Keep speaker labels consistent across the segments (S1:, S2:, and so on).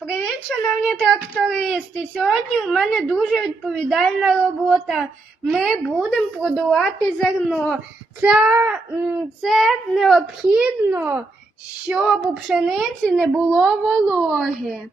S1: Привіт, шановні трактористи! Сьогодні у мене дуже відповідальна робота. Ми будемо продувати зерно. Це, це необхідно, щоб у пшениці не було вологи.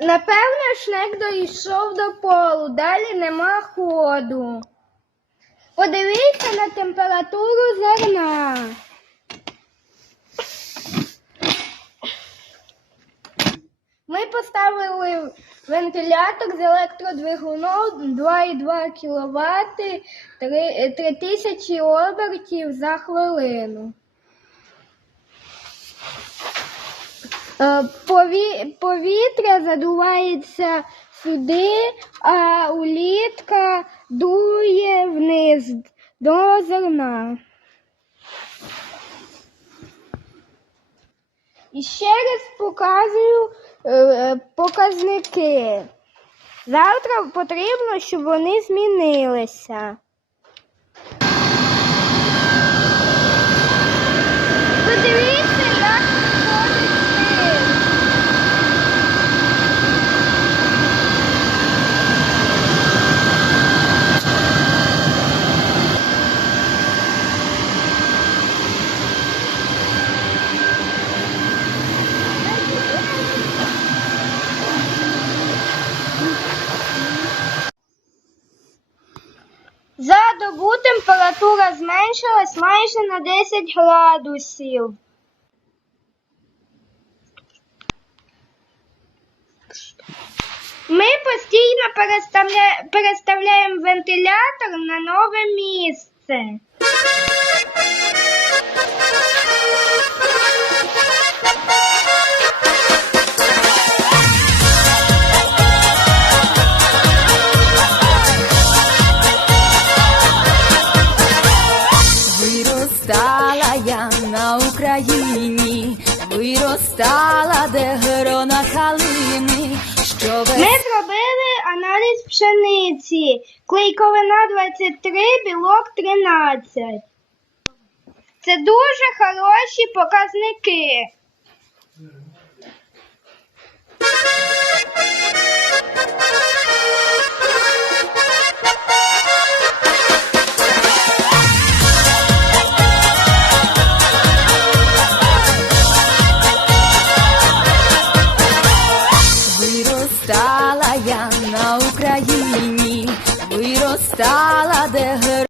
S1: Напевно, шнек дійшов до полу, далі нема ходу. Подивіться на температуру зерна. Ми поставили вентилятор з електродвигуном 2,2 кВт 3000 обертів за хвилину. Повітря задувається сюди, а улітка дує вниз до зерна. І ще раз показую е, е, показники. Завтра потрібно, щоб вони змінилися. Подивіться, як виходить сир. За добу температура зменшилась майже на 10 градусів. Ми постійно переставля... переставляємо вентилятор на нове місце.
S2: Я на Україні, виростала, де грона калини, що
S1: Ми зробили аналіз пшениці. Клейковина 23, білок 13. Це дуже хороші показники.
S2: Виростала я на Україні, виростала, де грона